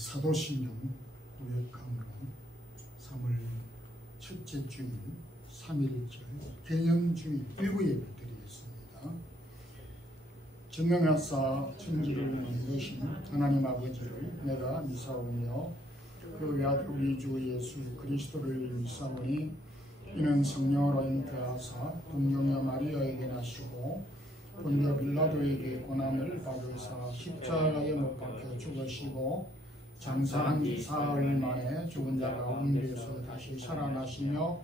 사도신경 구역강으로 3월 첫째 주일 3일절 개영주일 일부 예배 드리겠습니다. 전능하사 천지를 만드신 하나님 아버지를 내가 미사오며 그 외아들 우리 주 예수 그리스도를 미사오니 이는 성령으로 잉태하사 동정녀 마리아에게 나시고 본디오 빌라도에게 고난을 받으사 십자가에 못 박혀 죽으시고 장사한 지 사흘 만에 죽은 자 가운데서 다시 살아나시며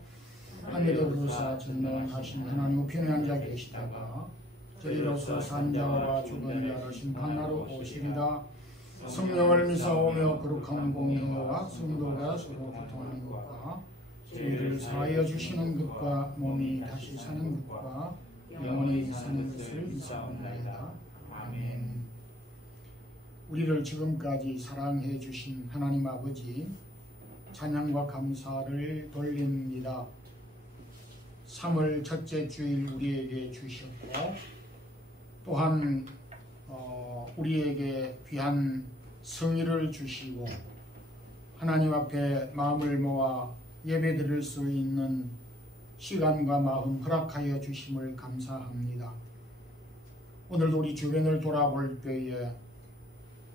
하늘에 오르사 전능하신 하나님 우편에 앉아 계시다가 저리로서 산 자와 죽은 자를 심판하러 오시리라. 성령을 미사오며 거룩한 공의와 성도가 서로 교통하는 것과 죄를 사하여 주시는 것과 몸이 다시 사는 것과 영원히 사는 것을 미사옵나이다. 아멘. 우리를 지금까지 사랑해 주신 하나님 아버지 찬양과 감사를 돌립니다. 3월 첫째 주일 우리에게 주셨고 또한 우리에게 귀한 성의를 주시고 하나님 앞에 마음을 모아 예배드릴 수 있는 시간과 마음 허락하여 주심을 감사합니다. 오늘도 우리 주변을 돌아볼 때에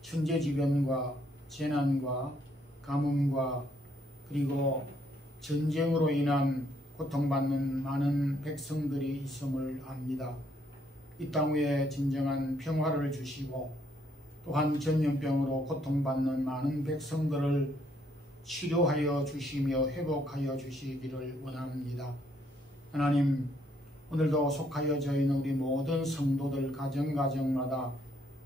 천재지변과 재난과 가뭄과 그리고 전쟁으로 인한 고통받는 많은 백성들이 있음을 압니다. 이 땅 위에 진정한 평화를 주시고 또한 전염병으로 고통받는 많은 백성들을 치료하여 주시며 회복하여 주시기를 원합니다. 하나님, 오늘도 속하여져 있는 우리 모든 성도들 가정가정마다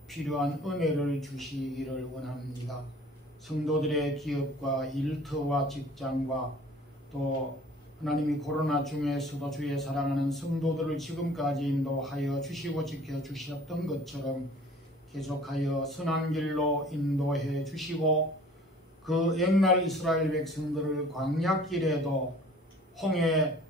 필요한 은혜를 주시기를 원합니다. 성도들의 기업과 일터와 직장과 또 하나님이 코로나 중에서도 주의 사랑하는 성도들을 지금까지 인도하여 주시고 지켜주셨던 것처럼 계속하여 선한 길로 인도해 주시고 그 옛날 이스라엘 백성들을 광야길에도 홍해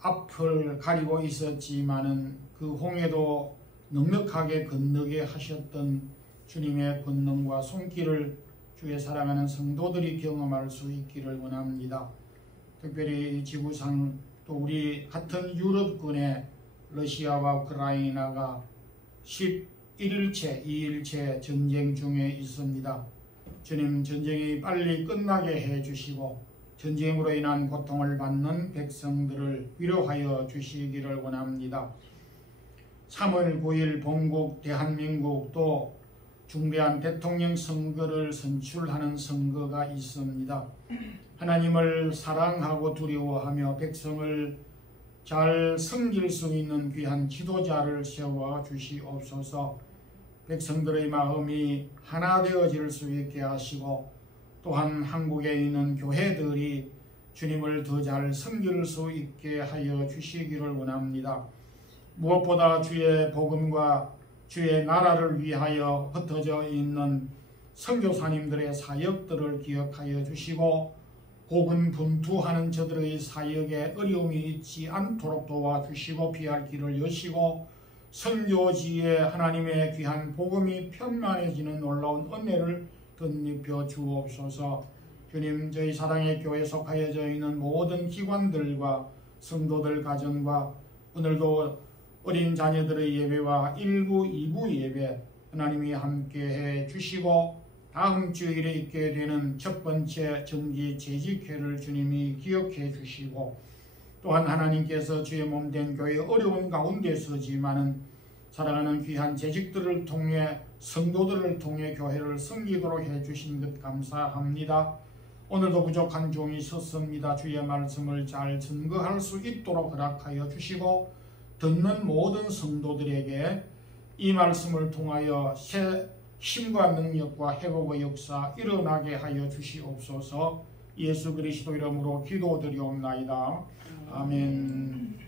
앞을 가리고 있었지만은 그 홍해도 넉넉하게 건너게 하셨던 주님의 권능과 손길을 주의 사랑하는 성도들이 경험할 수 있기를 원합니다. 특별히 지구상 또 우리 같은 유럽권의 러시아와 우크라이나가 11일째, 2일째 전쟁 중에 있습니다. 주님, 전쟁이 빨리 끝나게 해주시고 전쟁으로 인한 고통을 받는 백성들을 위로하여 주시기를 원합니다. 3월 9일 본국 대한민국 또 중대한 대통령 선거를 선출하는 선거가 있습니다. 하나님을 사랑하고 두려워하며 백성을 잘 섬길 수 있는 귀한 지도자를 세워 주시옵소서. 백성들의 마음이 하나 되어질 수 있게 하시고 또한 한국에 있는 교회들이 주님을 더 잘 섬길 수 있게 하여 주시기를 원합니다. 무엇보다 주의 복음과 주의 나라를 위하여 흩어져 있는 선교사님들의 사역들을 기억하여 주시고 고군분투하는 저들의 사역에 어려움이 있지 않도록 도와주시고 피할 길을 여시고 선교지에 하나님의 귀한 복음이 편만해지는 놀라운 은혜를 덧입혀 주옵소서. 주님, 저희 사랑의 교회에 속하여져 있는 모든 기관들과 성도들 가정과 오늘도 어린 자녀들의 예배와 1부, 2부 예배 하나님이 함께해 주시고 다음 주일에 있게 되는 첫 번째 정기 재직회를 주님이 기억해 주시고 또한 하나님께서 주의 몸된 교회 어려운 가운데 서지만은 사랑하는 귀한 재직들을 통해 성도들을 통해 교회를 섬기도록 해주신 것 감사합니다. 오늘도 부족한 종이 섰습니다. 주의 말씀을 잘 증거할 수 있도록 허락하여 주시고 듣는 모든 성도들에게 이 말씀을 통하여 새 힘과 능력과 회복의 역사 일어나게 하여 주시옵소서. 예수 그리스도 이름으로 기도드리옵나이다. 아멘.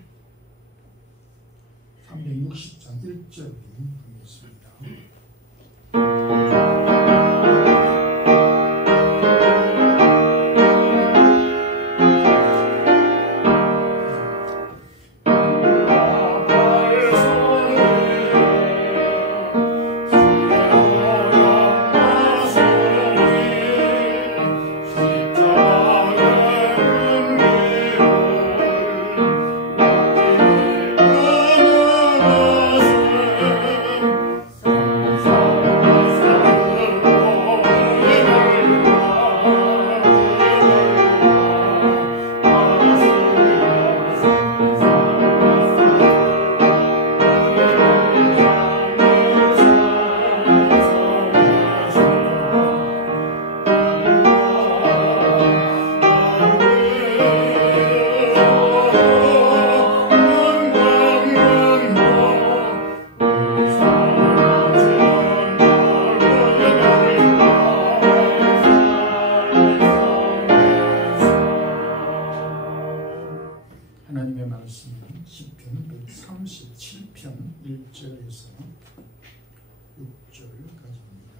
360장 1절 보겠습니다. 6절까지입니다.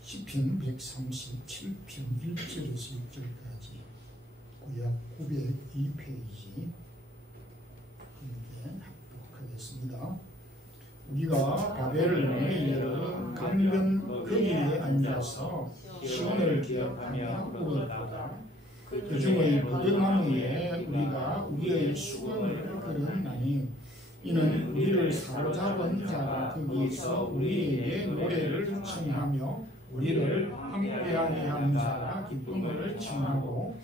시편 137편 1절에서 6절까지 구약 902페이지 함께 합독하겠습니다. 우리가 바벨론의 여러 강변 거기에 앉아서 시온을 기억하며 울었도다. 그 중의 버드나무에 우리가 우리의 수건을 걸었나니 이는 우리를 사로잡은 자가 거기에서 우리에게 노래를 청하며 우리를 함께하게 한 자가 기쁨을 청하고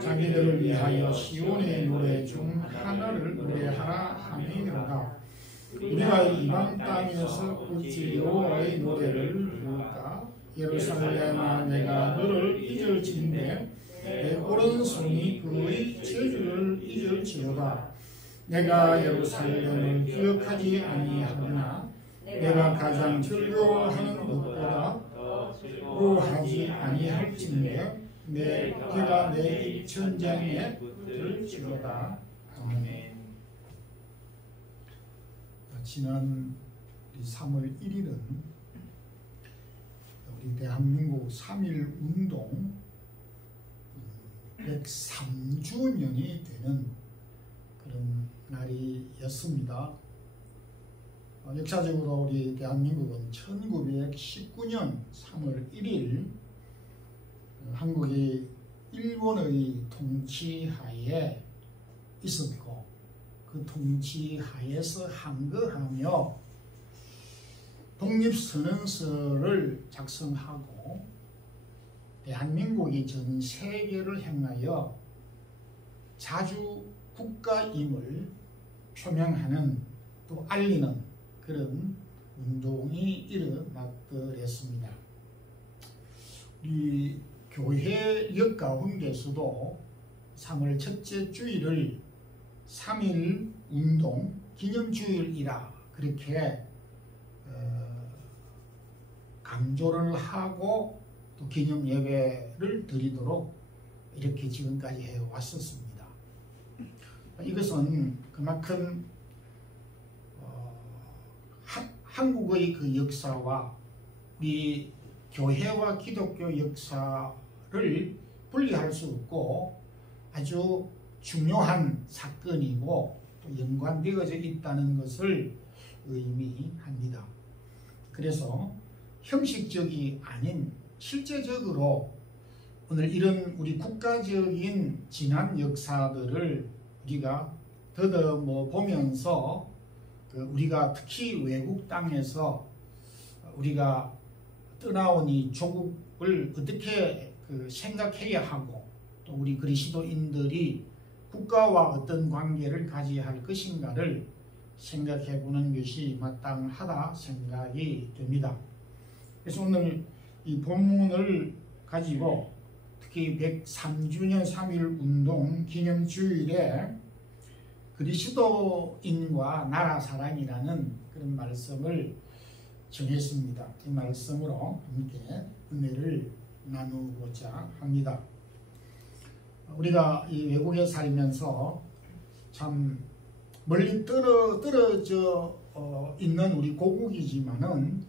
자기들을 위하여 시온의 노래 중 하나를 노래하라 하미로다. 우리가 이방 땅에서 어찌 여호와의 노래를 부를까? 예루살렘아, 내가 너를 잊을진대 내 오른손이 그의 저주를 잊을지어다. 내가 예루살렘을 기억하지 아니하거나 내가 가장 즐거워하는 것보다 부러워하지 아니할진대 내가 내 입천장에 붙을지어다. 아멘. 지난 3월 1일은 우리 대한민국 3.1 운동 103주년이 되는 그런 날이었습니다. 역사적으로 우리 대한민국은 1919년 3월 1일 한국이 일본의 통치하에 있었고 그 통치하에서 항거하며 독립선언서를 작성하고 대한민국이 전 세계를 향하여 자주 국가임을 표명하는 또 알리는 그런 운동이 일어났더랬습니다. 우리 교회 역 가운데서도 3월 첫째 주일을 3.1 운동 기념주일이라 그렇게 강조를 하고 또 기념 예배를 드리도록 이렇게 지금까지 해왔었습니다. 이것은 그만큼 한국의 그 역사와 우리 교회와 기독교 역사를 분리할 수 없고 아주 중요한 사건이고 또 연관되어져 있다는 것을 의미합니다. 그래서 형식적이 아닌 실제적으로 오늘 이런 우리 국가적인 지난 역사들을 우리가 더듬어 보면서 우리가 특히 외국 땅에서 우리가 떠나온 이 조국을 어떻게 생각해야 하고 또 우리 그리스도인들이 국가와 어떤 관계를 가져야 할 것인가를 생각해 보는 것이 마땅하다 생각이 됩니다. 그래서 오늘 이 본문을 가지고 특히 103주년 3.1 운동 기념주일에 그리스도인과 나라 사랑이라는 그런 말씀을 정했습니다. 이 말씀으로 함께 은혜를 나누고자 합니다. 우리가 이 외국에 살면서 참 멀리 떨어져 있는 우리 고국이지만은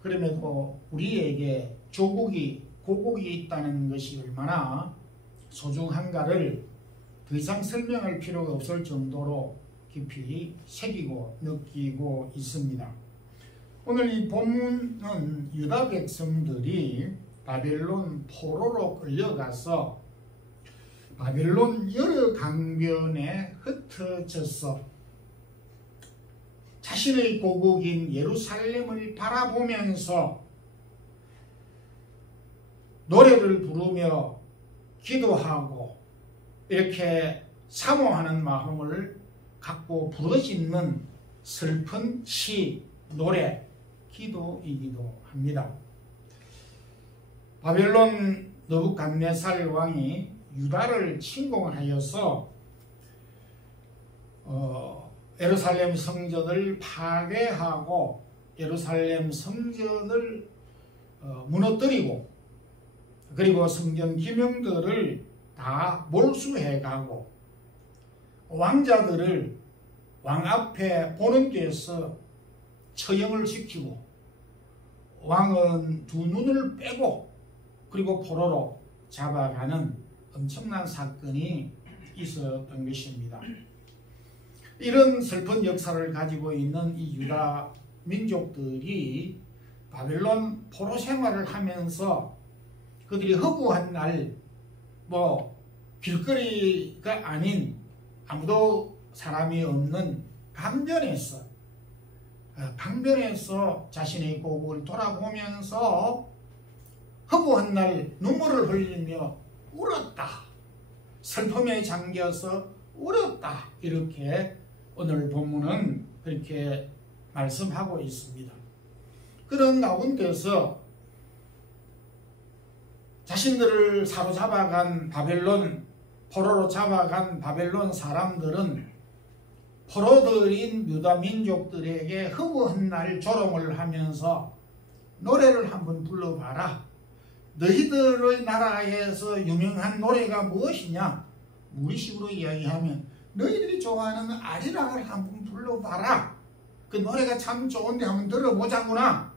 그럼에도 우리에게 조국이 고국이 있다는 것이 얼마나 소중한가를 더 이상 설명할 필요가 없을 정도로 깊이 새기고 느끼고 있습니다. 오늘 이 본문은 유다 백성들이 바벨론 포로로 끌려가서 바벨론 여러 강변에 흩어져서 자신의 고국인 예루살렘을 바라보면서 노래를 부르며 기도하고 이렇게 사모하는 마음을 갖고 부르짖는 슬픈 시, 노래, 기도이기도 합니다. 바벨론 느부갓네살 왕이 유다를 침공하여서 예루살렘 성전을 파괴하고 예루살렘 성전을 무너뜨리고 그리고 성전 기명들을 다 몰수해가고 왕자들을 왕 앞에 보는 데서 처형을 시키고 왕은 두 눈을 빼고 그리고 포로로 잡아가는 엄청난 사건이 있었던 것입니다. 이런 슬픈 역사를 가지고 있는 이 유다 민족들이 바벨론 포로 생활을 하면서 그들이 허구한 날 길거리가 아닌 아무도 사람이 없는 강변에서 자신의 고국을 돌아보면서 허구한 날 눈물을 흘리며 울었다. 슬픔에 잠겨서 울었다. 이렇게 오늘 본문은 그렇게 말씀하고 있습니다. 그런 가운데서 자신들을 사로잡아간 포로로 잡아간 바벨론 사람들은 포로들인 유다 민족들에게 허구한 날 조롱을 하면서 노래를 한번 불러봐라. 너희들의 나라에서 유명한 노래가 무엇이냐? 우리식으로 이야기하면 너희들이 좋아하는 아리랑을 한번 불러봐라. 그 노래가 참 좋은데 한번 들어보자구나.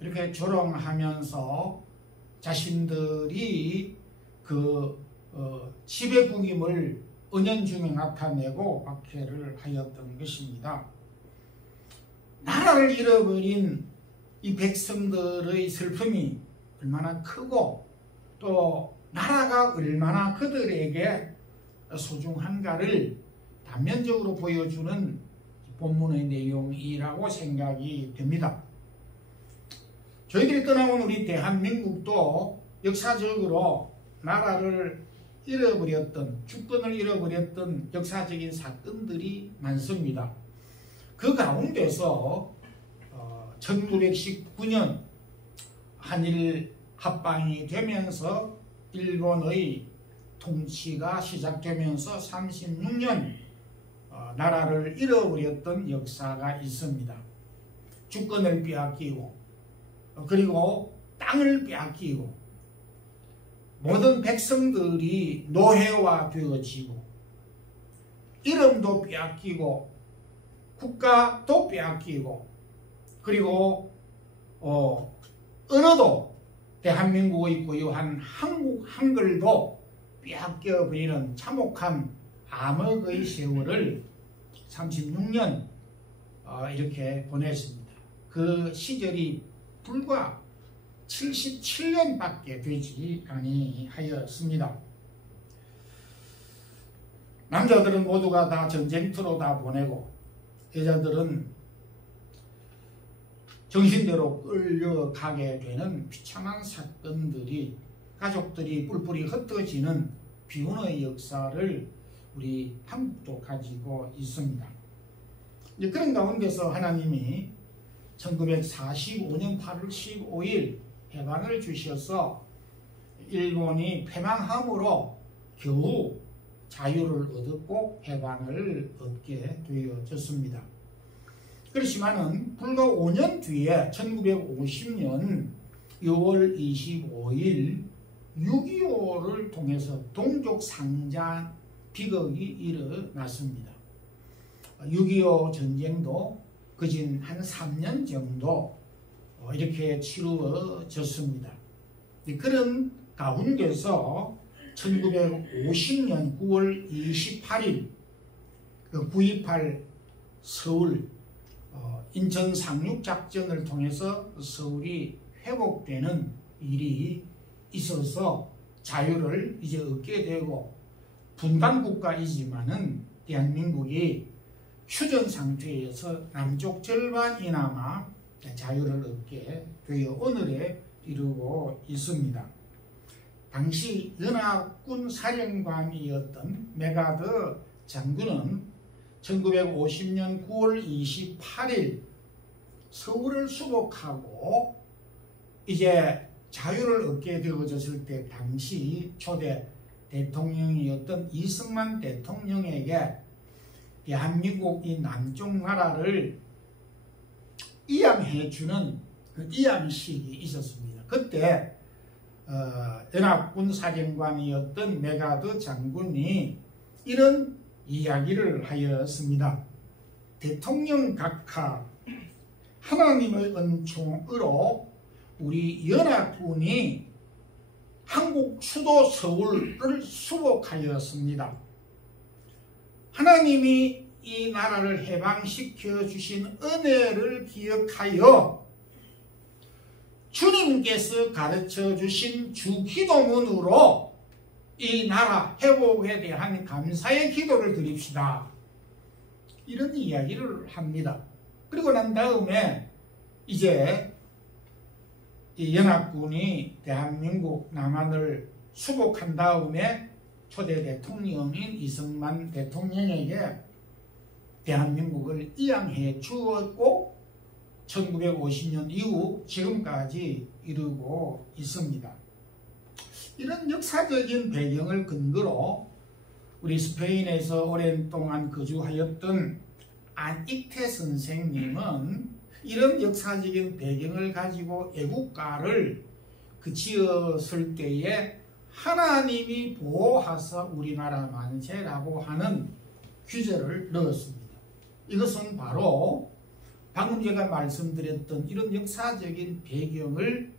이렇게 조롱하면서 자신들이 지배국임을 은연중에 나타내고 박해를 하였던 것입니다. 나라를 잃어버린 이 백성들의 슬픔이 얼마나 크고 또 나라가 얼마나 그들에게 소중한가를 단면적으로 보여주는 본문의 내용이라고 생각이 됩니다. 저희들이 떠나온 우리 대한민국도 역사적으로 나라를 잃어버렸던, 주권을 잃어버렸던 역사적인 사건들이 많습니다. 그 가운데서 1919년 한일 합방이 되면서 일본의 통치가 시작되면서 36년 나라를 잃어버렸던 역사가 있습니다. 주권을 빼앗기고 그리고 땅을 빼앗기고 모든 백성들이 노예화 되어지고 이름도 빼앗기고 국가도 빼앗기고 그리고 언어도 대한민국의 고유한 한국 한글도 빼앗겨버리는 참혹한 암흑의 세월을 36년 이렇게 보냈습니다. 그 시절이 불과 77년밖에 되지 아니하였습니다. 남자들은 모두가 다 전쟁터로 다 보내고 여자들은 정신대로 끌려가게 되는 비참한 사건들이 가족들이 뿔뿔이 흩어지는 비운의 역사를 우리 한국도 가지고 있습니다. 이제 그런 가운데서 하나님이 1945년 8월 15일 해방을 주셔서 일본이 패망함으로 겨우 자유를 얻었고 해방을 얻게 되어졌습니다. 그렇지만은 불과 5년 뒤에 1950년 6월 25일 6.25를 통해서 동족 상잔 비극이 일어났습니다. 6.25 전쟁도 그진 한 3년 정도 이렇게 치루어졌습니다. 그런 가운데서 1950년 9월 28일 9.28 서울 인천 상륙작전을 통해서 서울이 회복되는 일이 있어서 자유를 이제 얻게 되고 분단국가이지만은 대한민국이 휴전 상태에서 남쪽 절반이나마 자유를 얻게 되어 오늘에 이르고 있습니다. 당시 연합군 사령관이었던 메가더 장군은 1950년 9월 28일 서울을 수복하고 이제 자유를 얻게 되어졌을 때 당시 초대 대통령이었던 이승만 대통령에게 대한민국 이 남쪽 나라를 이양해주는 그 이양식이 있었습니다. 그때 연합군 사령관이었던 메가더 장군이 이런 이야기를 하였습니다. 대통령 각하 하나님의 은총으로 우리 연합군이 한국 수도 서울을 수복하였습니다. 하나님이 이 나라를 해방시켜 주신 은혜를 기억하여 주님께서 가르쳐 주신 주기도문으로 이 나라 회복에 대한 감사의 기도를 드립시다. 이런 이야기를 합니다. 그리고 난 다음에 이제 이 연합군이 대한민국 남한을 수복한 다음에 초대 대통령인 이승만 대통령에게 대한민국을 이양해 주었고 1950년 이후 지금까지 이르고 있습니다. 이런 역사적인 배경을 근거로 우리 스페인에서 오랜 동안 거주하였던 안익태 선생님은 이런 역사적인 배경을 가지고 애국가를 지었을 때에 하나님이 보호하사 우리나라 만세라고 하는 규제를 넣었습니다. 이것은 바로 방금 제가 말씀드렸던 이런 역사적인 배경을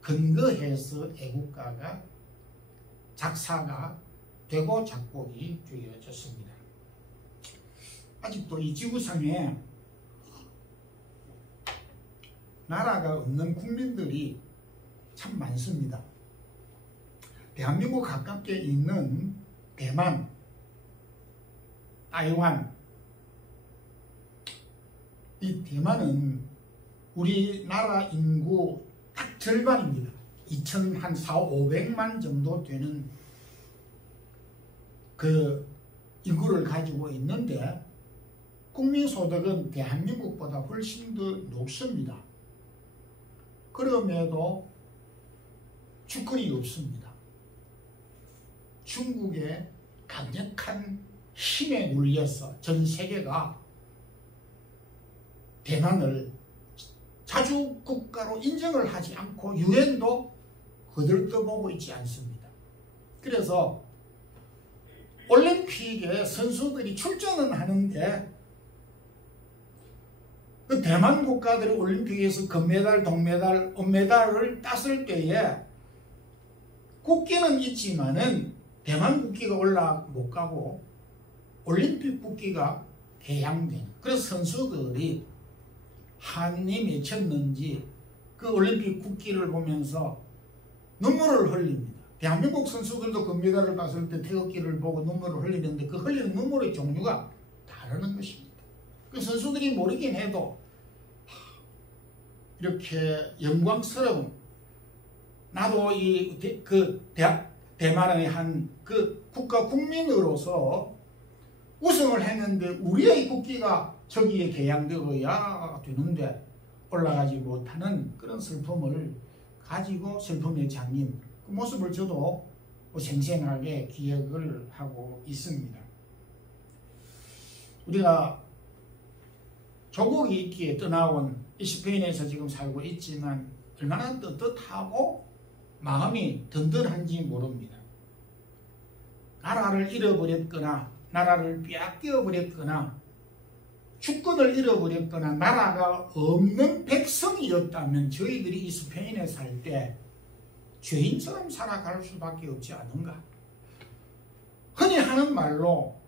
근거해서 애국가가 작사가 되고 작곡이 되어졌습니다. 아직도 이 지구상에 나라가 없는 국민들이 참 많습니다. 대한민국 가깝게 있는 대만, 타이완, 이 대만은 우리나라 인구 딱 절반입니다. 2,400~500만 정도 되는 그 인구를 가지고 있는데 국민소득은 대한민국보다 훨씬 더 높습니다. 그럼에도 주권이 없습니다. 중국의 강력한 힘에 눌려서 전 세계가 대만을 자주국가로 인정을 하지 않고 유엔도 거들떠보고 있지 않습니다. 그래서 올림픽에 선수들이 출전은 하는데 그 대만 국가들이 올림픽에서 금메달, 동메달, 은메달을 땄을 때에 국기는 있지만은 대만 국기가 올라 못 가고 올림픽 국기가 개양되는, 그래서 선수들이 한이 맺혔는지 그 올림픽 국기를 보면서 눈물을 흘립니다. 대한민국 선수들도 금메달을 땄을 때 태극기를 보고 눈물을 흘리는데 그 흘리는 눈물의 종류가 다르는 것입니다. 그 선수들이 모르긴 해도 이렇게 영광스러운, 나도 대만의 한 그 국가 국민으로서 우승을 했는데 우리의 국기가 저기에 개양되어야 되는데 올라가지 못하는 그런 슬픔을 가지고 슬픔에 잠긴 그 모습을 저도 생생하게 기억을 하고 있습니다. 우리가 조국이 있기에 떠나온 이 스페인에서 지금 살고 있지만 얼마나 떳떳하고 마음이 든든한지 모릅니다. 나라를 잃어버렸거나 나라를 빼앗겨버렸거나 주권을 잃어버렸거나 나라가 없는 백성이었다면 저희들이 이 스페인에 살 때 죄인처럼 살아갈 수밖에 없지 않은가. 흔히 하는 말로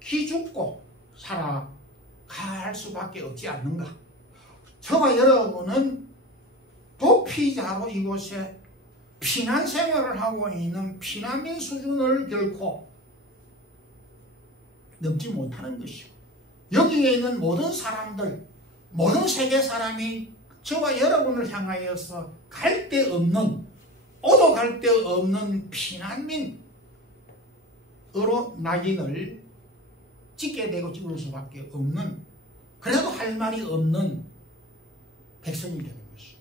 기죽고 살아갈 수밖에 없지 않는가. 저와 여러분은 도피자로 이곳에 피난 생활을 하고 있는 피난민 수준을 결코 넘지 못하는 것이고, 여기에 있는 모든 사람들, 모든 세계 사람이 저와 여러분을 향하여서 갈 데 없는, 오도 갈 데 없는 피난민으로 낙인을 찍게 되고 찍을 수밖에 없는, 그래도 할 말이 없는 백성이 되는 것이죠.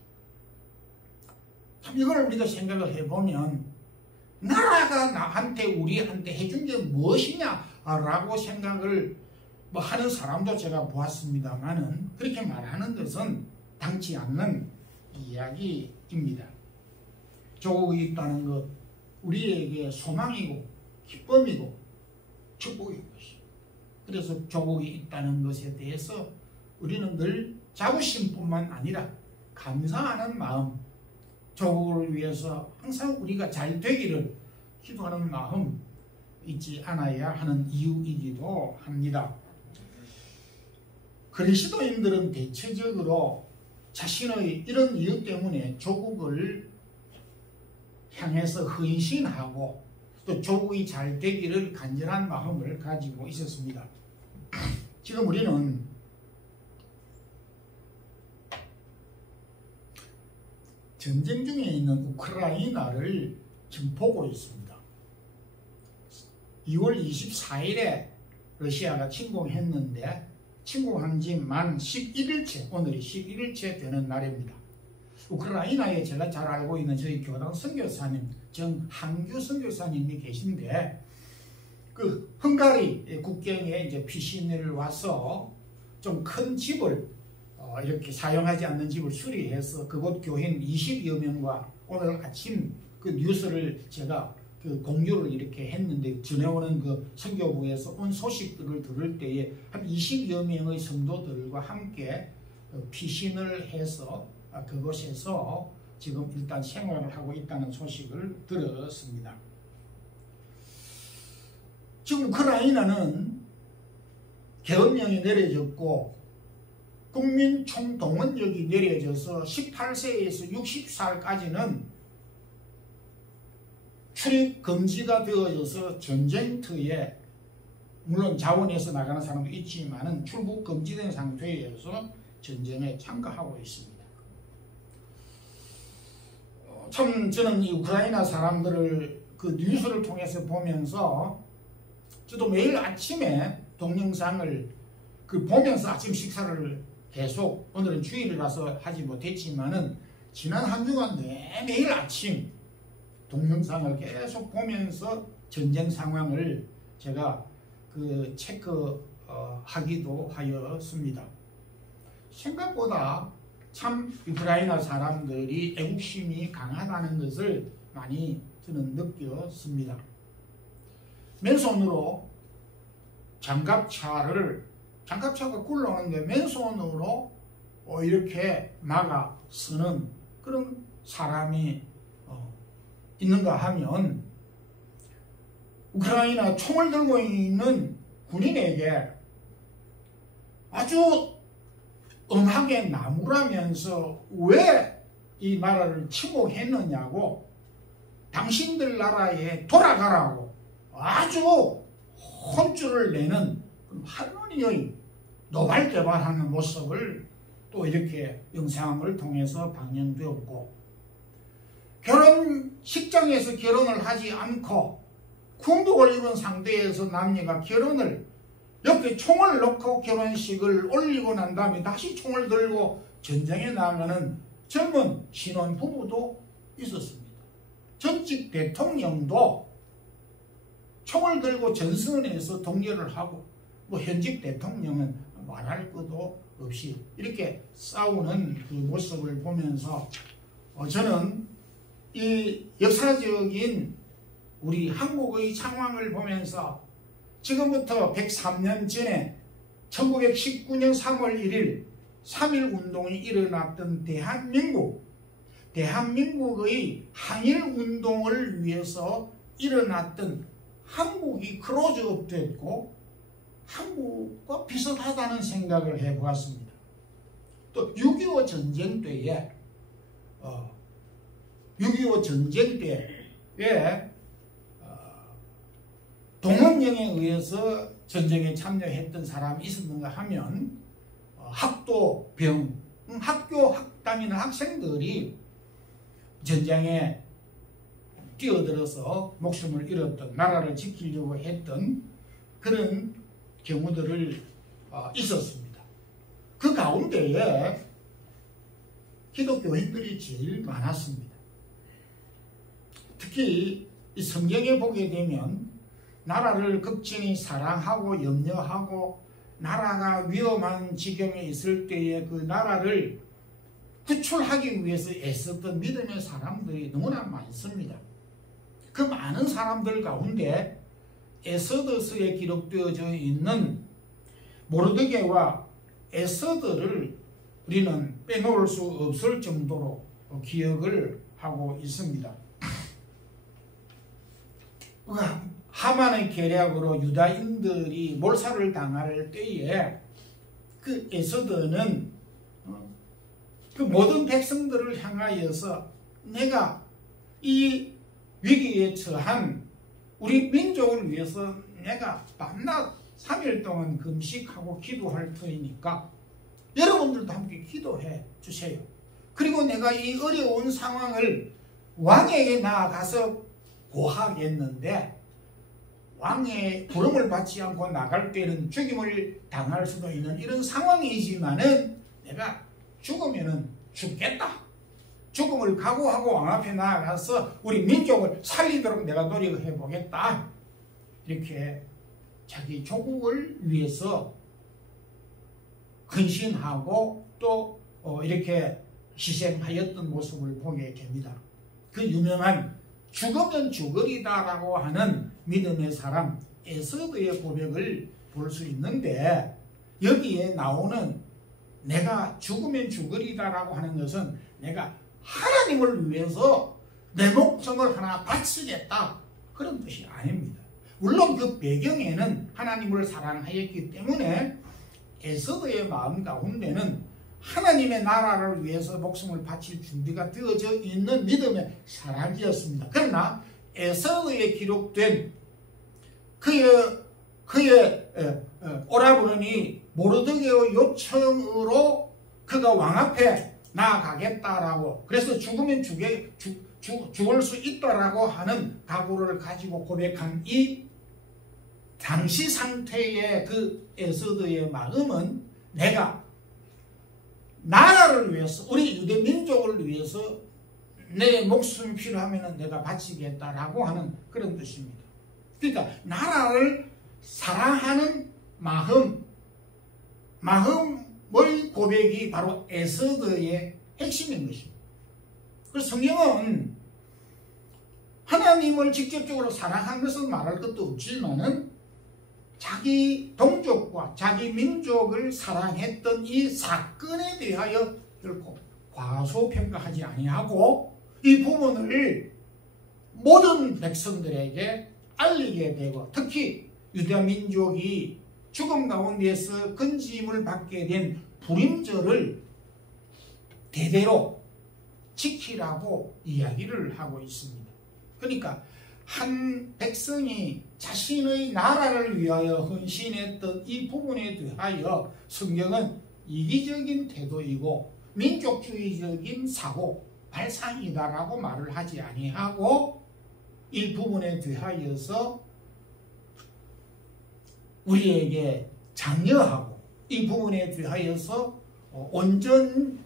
참 이걸 우리가 생각을 해보면 나라가 나한테 우리한테 해준 게 무엇이냐라고 생각을 하는 사람도 제가 보았습니다만은 그렇게 말하는 것은 당치 않는 이야기입니다. 조국이 있다는 것, 우리에게 소망이고 기쁨이고 축복인 것입니다. 그래서 조국이 있다는 것에 대해서 우리는 늘 자부심뿐만 아니라 감사하는 마음, 조국을 위해서 항상 우리가 잘 되기를 기도하는 마음 잊지 않아야 하는 이유이기도 합니다. 그리스도인들은 대체적으로 자신의 이런 이유 때문에 조국을 향해서 헌신하고 또 조국이 잘 되기를 간절한 마음을 가지고 있었습니다. 지금 우리는 전쟁 중에 있는 우크라이나를 지금 보고 있습니다. 2월 24일에 러시아가 침공했는데 침공한 지 만 11일째, 오늘이 11일째 되는 날입니다. 우크라이나에 제가 잘 알고 있는 저희 교당 선교사님, 정한규 선교사님이 계신데, 그 헝가리 국경에 이제 피신을 와서 좀 큰 집을 이렇게 사용하지 않는 집을 수리해서 그곳 교인 20여 명과 오늘 아침 그 뉴스를 제가 그 공유를 이렇게 했는데, 전해오는 그 선교부에서 온 소식들을 들을 때에 한 20여 명의 성도들과 함께 피신을 해서 그곳에서 지금 일단 생활을 하고 있다는 소식을 들었습니다. 지금 우크라이나는 계엄령이 내려졌고 국민 총동원령이 내려져서 18세에서 60살까지는 출입 금지가 되어져서 전쟁터에 물론 자원해서 나가는 사람도 있지만 출국 금지된 상태에서 전쟁에 참가하고 있습니다. 참 저는 이 우크라이나 사람들을 그 뉴스를 통해서 보면서 저도 매일 아침에 동영상을 그 보면서 아침 식사를 계속, 오늘은 주일이라서 하지 못했지만은 지난 한 주간 매일 아침 동영상을 계속 보면서 전쟁 상황을 제가 그 체크하기도 하였습니다. 생각보다 참 우크라이나 사람들이 애국심이 강하다는 것을 많이 저는 느꼈습니다. 맨손으로 장갑차가 굴러오는데 맨손으로 이렇게 막아 쓰는 그런 사람이 있는가 하면, 우크라이나 총을 들고 있는 군인에게 아주 엄하게 나무라면서 왜 이 나라를 침공했느냐고, 당신들 나라에 돌아가라고 아주 혼쭐을 내는 할머니의 노발대발하는 모습을 또 이렇게 영상을 통해서 방영되었고, 결혼식장에서 결혼을 하지 않고 군복을 입은 상태에서 남녀가 결혼을, 옆에 총을 놓고 결혼식을 올리고 난 다음에 다시 총을 들고 전쟁에 나가는 젊은 신혼부부도 있었습니다. 전직 대통령도 총을 들고 전선에서 동료를 하고, 현직 대통령은 말할 것도 없이 이렇게 싸우는 그 모습을 보면서 저는 이 역사적인 우리 한국의 상황을 보면서 지금부터 103년 전에 1919년 3월 1일 3.1 운동이 일어났던 대한민국의 항일 운동을 위해서 일어났던 한국이 클로즈업 됐고 한국과 비슷하다는 생각을 해보았습니다. 또 6.25 전쟁 때에 6.25 전쟁 때에 동원령에 의해서 전쟁에 참여했던 사람이 있었는가 하면 학도병, 학교 학당이나 학생들이 전쟁에 뛰어들어서 목숨을 잃었던, 나라를 지키려고 했던 그런 경우들을 있었습니다. 그 가운데에 기독교인들이 제일 많았습니다. 특히 이 성경에 보게 되면 나라를 극진히 사랑하고 염려하고 나라가 위험한 지경에 있을 때에 그 나라를 구출하기 위해서 애썼던 믿음의 사람들이 너무나 많습니다. 그 많은 사람들 가운데 에서더서에 기록되어져 있는 모르드게와 에스더를 우리는 빼놓을 수 없을 정도로 기억을 하고 있습니다. 하만의 계략으로 유다인들이 몰살을 당할 때에 그 에스더는 그 모든 백성들을 향하여서 내가 이 위기에 처한 우리 민족을 위해서 내가 밤낮 3일 동안 금식하고 기도할 터이니까 여러분들도 함께 기도해 주세요. 그리고 내가 이 어려운 상황을 왕에게 나아가서 고하겠는데 왕의 부름을 받지 않고 나갈 때는 죽임을 당할 수도 있는 이런 상황이지만은 내가 죽으면은 죽겠다. 죽음을 각오하고 왕 앞에 나아가서 우리 민족을 살리도록 내가 노력해 보겠다. 이렇게 자기 조국을 위해서 헌신하고 또 이렇게 희생하였던 모습을 보게 됩니다. 그 유명한 죽으면 죽으리다라고 하는 믿음의 사람 에스더의 고백을 볼 수 있는데, 여기에 나오는 내가 죽으면 죽으리다라고 하는 것은 내가 하나님을 위해서 내 목숨을 하나 바치겠다 그런 뜻이 아닙니다. 물론 그 배경에는 하나님을 사랑하였기 때문에 에스더의 마음 가운데는 하나님의 나라를 위해서 목숨을 바칠 준비가 되어져 있는 믿음의 사랑이었습니다. 그러나 에스더에 기록된 그의 오라버니 모르드게의 요청으로 그가 왕 앞에 나아가겠다라고, 그래서 죽으면 죽을 수 있다라고 하는 각오를 가지고 고백한 이 당시 상태의 그 에스더의 마음은 내가 나라를 위해서 우리 유대 민족을 위해서 내 목숨이 필요하면 내가 바치겠다라고 하는 그런 뜻입니다. 그러니까 나라를 사랑하는 마음의 고백이 바로 에스더의 핵심인 것입니다. 그래서 성경은 하나님을 직접적으로 사랑한 것은 말할 것도 없지만은 자기 동족과 자기 민족을 사랑했던 이 사건에 대하여 결코 과소평가하지 아니하고 이 부분을 모든 백성들에게 알리게 되고, 특히 유다 민족이 죽음 가운데서 건짐을 받게 된 불임절을 대대로 지키라고 이야기를 하고 있습니다. 그러니까 한 백성이 자신의 나라를 위하여 헌신했던 이 부분에 대하여 성경은 이기적인 태도이고 민족주의적인 사고 발상이다라고 말을 하지 아니하고 이 부분에 대하여서 우리에게 장려하고 이 부분에 대하여서 온전한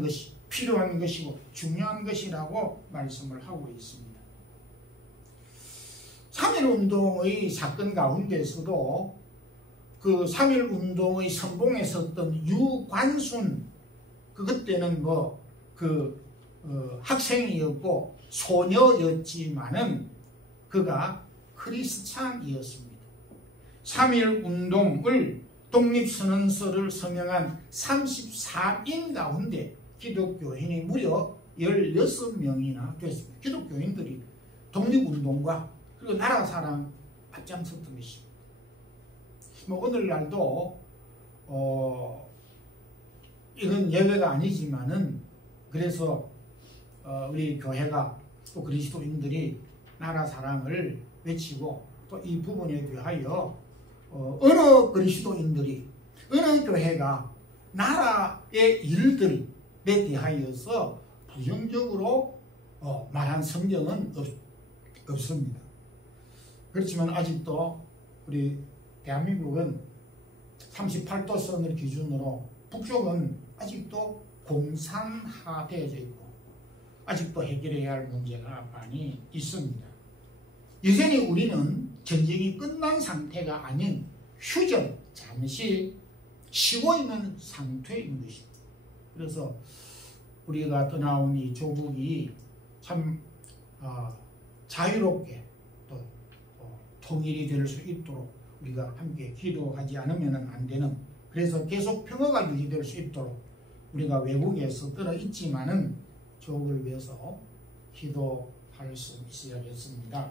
것이 필요한 것이고 중요한 것이라고 말씀을 하고 있습니다. 3.1운동의 사건 가운데서도 그 3.1운동의 선봉에 섰던 유관순, 그때는 학생이었고 소녀였지만은 그가 크리스찬이었습니다. 3.1운동을 독립선언서를 서명한 34인 가운데 기독교인이 무려 16명이나 됐습니다. 기독교인들이 독립운동과 그리고 나라 사랑 앞장섰던 것입니다. 오늘날도 이건 예외가 아니지만은 그래서 우리 교회가 또 그리스도인들이 나라 사랑을 외치고 또 이 부분에 대하여 어느 그리스도인들이 어느 교회가 나라의 일들에 대하여서 부정적으로 말한 성경은 없습니다. 그렇지만 아직도 우리 대한민국은 38도선을 기준으로 북쪽은 아직도 공산화되어져 있고 아직도 해결해야 할 문제가 많이 있습니다. 여전히 우리는 전쟁이 끝난 상태가 아닌 휴전, 잠시 쉬고 있는 상태인 것입니다. 그래서 우리가 떠나온 이 조국이 참 자유롭게 또 통일이 될 수 있도록 우리가 함께 기도하지 않으면 안 되는, 그래서 계속 평화가 유지될 수 있도록 우리가 외국에서 떨어 있지만은 조국을 위해서 기도할 수 있어야겠습니다.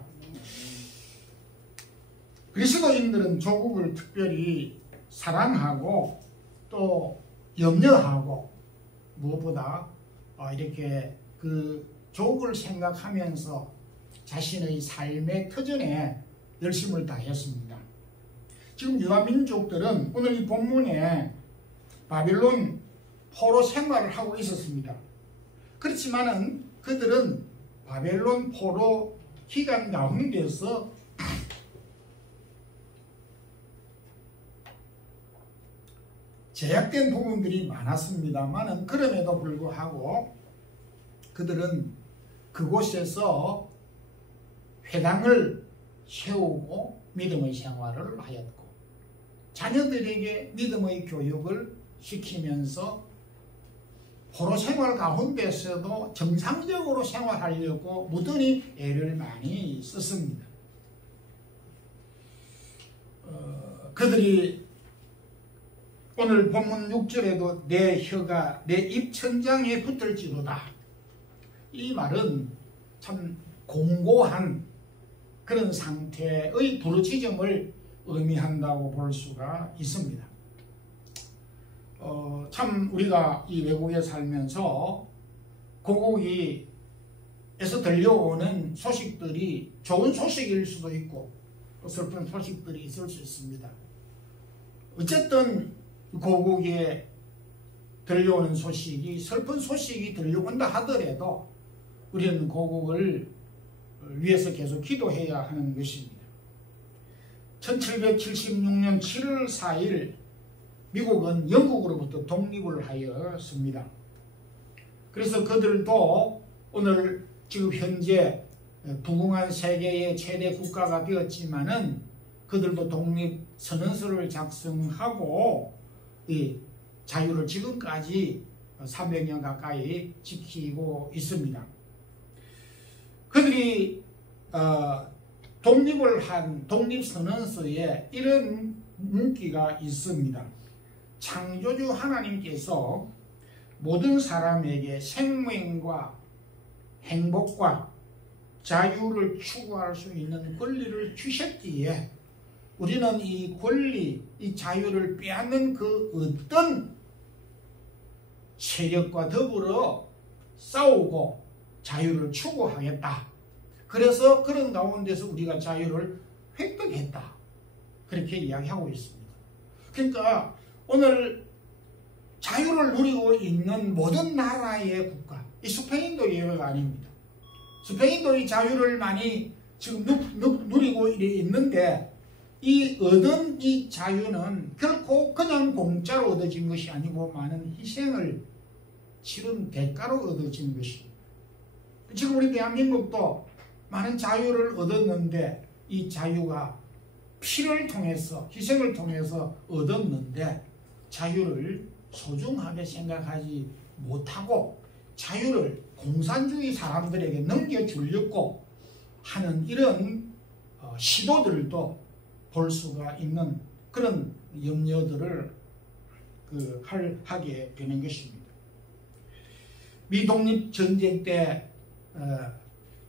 그리스도인들은 조국을 특별히 사랑하고 또 염려하고 무엇보다 이렇게 그 조국을 생각하면서 자신의 삶의 터전에 열심을 다했습니다. 지금 유다민족들은 오늘 이 본문에 바빌론 포로 생활을 하고 있었습니다. 그렇지만은 그들은 바벨론 포로 기간 가운데서 제약된 부분들이 많았습니다만은 그럼에도 불구하고 그들은 그곳에서 회당을 세우고 믿음의 생활을 하였고 자녀들에게 믿음의 교육을 시키면서 포로 생활 가운데서도 정상적으로 생활하려고 무던히 애를 많이 썼습니다. 그들이 오늘 본문 6절에도 내 혀가 내 입천장에 붙을지로다, 이 말은 참 공고한 그런 상태의 부르짖음을 의미한다고 볼 수가 있습니다. 참 우리가 이 외국에 살면서 고국에서 들려오는 소식들이 좋은 소식일 수도 있고 또 슬픈 소식들이 있을 수 있습니다. 어쨌든 고국에 들려오는 소식이 슬픈 소식이 들려온다 하더라도 우리는 고국을 위해서 계속 기도해야 하는 것입니다. 1776년 7월 4일 미국은 영국으로부터 독립을 하였습니다. 그래서 그들도 오늘 지금 현재 부흥한 세계의 최대 국가가 되었지만은 그들도 독립선언서를 작성하고 이 자유를 지금까지 300년 가까이 지키고 있습니다. 그들이 독립을 한 독립선언서에 이런 문구가 있습니다. 창조주 하나님께서 모든 사람에게 생명과 행복과 자유를 추구할 수 있는 권리를 주셨기에 우리는 이 권리, 이 자유를 빼앗는 그 어떤 세력과 더불어 싸우고 자유를 추구하겠다. 그래서 그런 가운데서 우리가 자유를 획득했다. 그렇게 이야기하고 있습니다. 그러니까 오늘 자유를 누리고 있는 모든 나라의 국가, 이 스페인도 예외가 아닙니다. 스페인도 이 자유를 많이 지금 누리고 있는데 이 얻은 이 자유는 결코 그냥 공짜로 얻어진 것이 아니고 많은 희생을 치른 대가로 얻어진 것입니다. 지금 우리 대한민국도 많은 자유를 얻었는데 이 자유가 피를 통해서 희생을 통해서 얻었는데 자유를 소중하게 생각하지 못하고 자유를 공산주의 사람들에게 넘겨주려고 하는 이런 시도들도 볼 수가 있는 그런 염려들을 하게 되는 것입니다. 미독립전쟁 때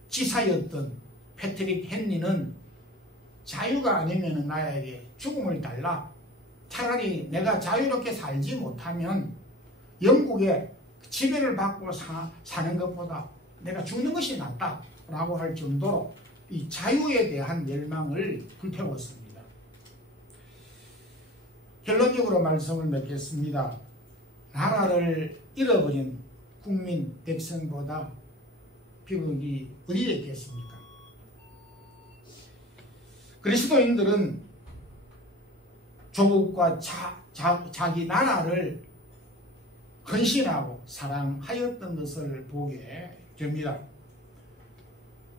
지사였던 패트릭 헨리는 자유가 아니면 나에게 죽음을 달라. 차라리 내가 자유롭게 살지 못하면 영국에 지배를 받고 사는 것보다 내가 죽는 것이 낫다 라고 할 정도로 이 자유에 대한 열망을 불태웠습니다. 결론적으로 말씀을 맺겠습니다. 나라를 잃어버린 국민 백성보다 비극이 어디에 있겠습니까? 그리스도인들은 조국과 자기 나라를 헌신하고 사랑하였던 것을 보게 됩니다.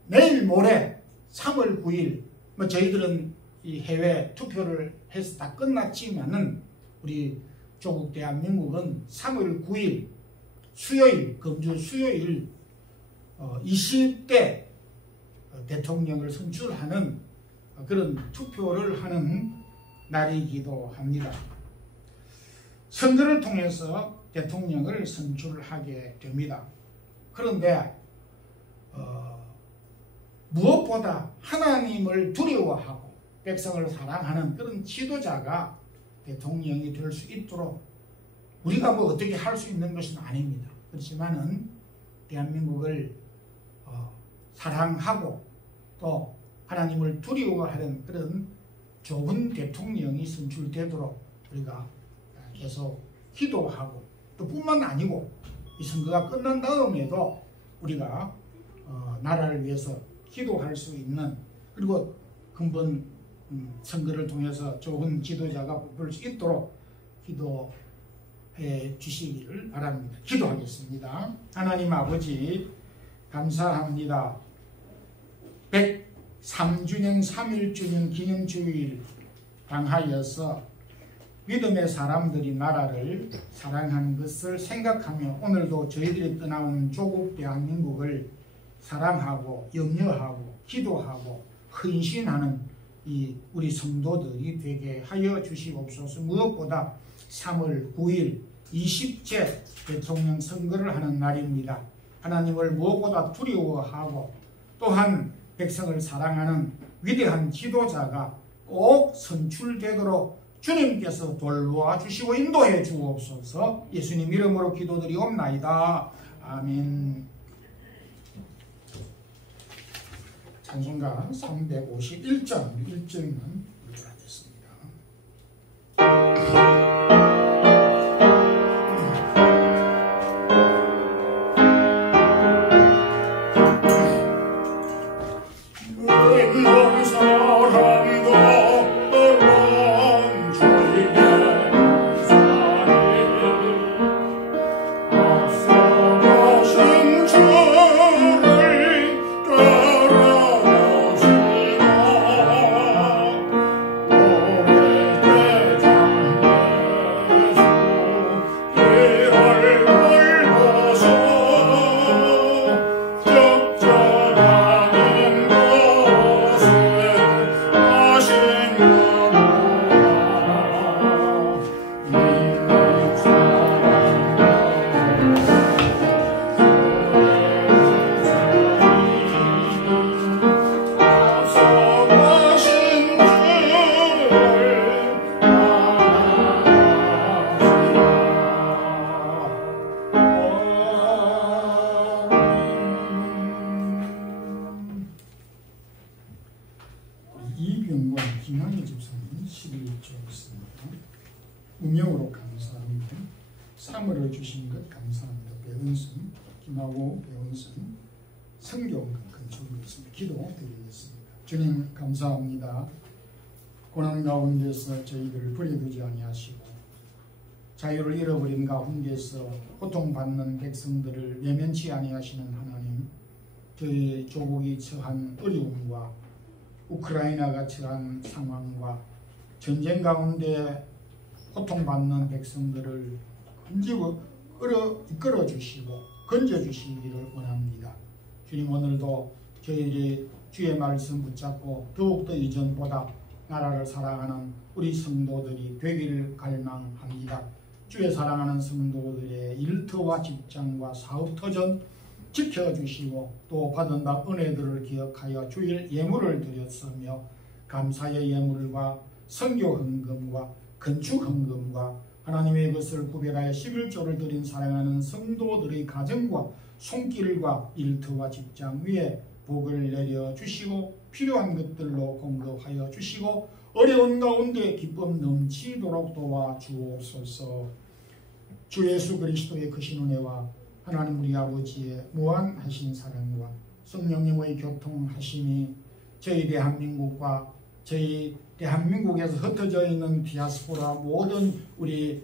내일 모레 3월 9일 저희들은 이 해외 투표를 해서 다 끝났지만은 우리 조국 대한민국은 3월 9일 수요일, 금주 수요일 20대 대통령을 선출하는 그런 투표를 하는 날이기도 합니다. 선거를 통해서 대통령을 선출하게 됩니다. 그런데 무엇보다 하나님을 두려워하고 백성을 사랑하는 그런 지도자가 대통령이 될 수 있도록 우리가 뭐 어떻게 할 수 있는 것은 아닙니다. 그렇지만은 대한민국을 사랑하고 또 하나님을 두려워하는 그런 좋은 대통령이 선출되도록 우리가 계속 기도하고 또 뿐만 아니고 이 선거가 끝난 다음에도 우리가 나라를 위해서 기도할 수 있는, 그리고 근본 선거를 통해서 좋은 지도자가 뽑힐 수 있도록 기도해 주시기를 바랍니다. 기도하겠습니다. 하나님 아버지 감사합니다. 103주년 3.1주년 기념주일 당하여서 믿음의 사람들이 나라를 사랑하는 것을 생각하며 오늘도 저희들이 떠나온 조국 대한민국을 사랑하고 염려하고 기도하고 헌신하는 이 우리 성도들이 되게 하여 주시옵소서. 무엇보다 3월 9일 20제 대통령 선거를 하는 날입니다. 하나님을 무엇보다 두려워하고 또한 백성을 사랑하는 위대한 지도자가 꼭 선출되도록 주님께서 돌보아 주시고 인도해 주옵소서. 예수님 이름으로 기도드리옵나이다. 아멘. 찬송가 351장 1절만 읽어드리겠습니다. 운명으로 감사합니다. 3월을 주신 것 감사합니다. 배은선, 김하고 배은선 성경 건축이었습니다. 기도드리겠습니다. 주님 감사합니다. 고난 가운데서 저희들을 버려두지 아니하시고 자유를 잃어버린 가운데서 고통받는 백성들을 외면치 아니하시는 하나님, 저희 조국이 처한 어려움과 우크라이나가 처한 상황과 전쟁 가운데 고통받는 백성들을 이끌어 주시고 건져 주시기를 원합니다. 주님 오늘도 저희들이 주의 말씀 붙잡고 더욱더 이전보다 나라를 사랑하는 우리 성도들이 되기를 갈망합니다. 주의 사랑하는 성도들의 일터와 직장과 사업터전 지켜주시고 또 받은 바 은혜들을 기억하여 주일 예물을 드렸으며 감사의 예물과 선교 헌금과 건축 헌금과 하나님의 것을 구별하여 11조를 드린 사랑하는 성도들의 가정과 손길과 일터와 직장 위에 복을 내려 주시고 필요한 것들로 공급하여 주시고 어려운 가운데 기쁨 넘치도록 도와주옵소서. 주 예수 그리스도의 크신 은혜와 하나님 우리 아버지의 무한하신 사랑과 성령님의 교통하심이 저희 대한민국과 저희 대한민국에서 흩어져 있는 디아스포라 모든 우리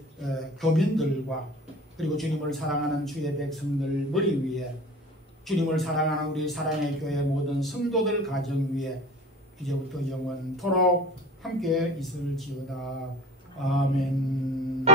교민들과 그리고 주님을 사랑하는 주의 백성들 머리 위에 주님을 사랑하는 우리 사랑의 교회 모든 성도들 가정 위에 이제부터 영원토록 함께 있을지어다. 아멘.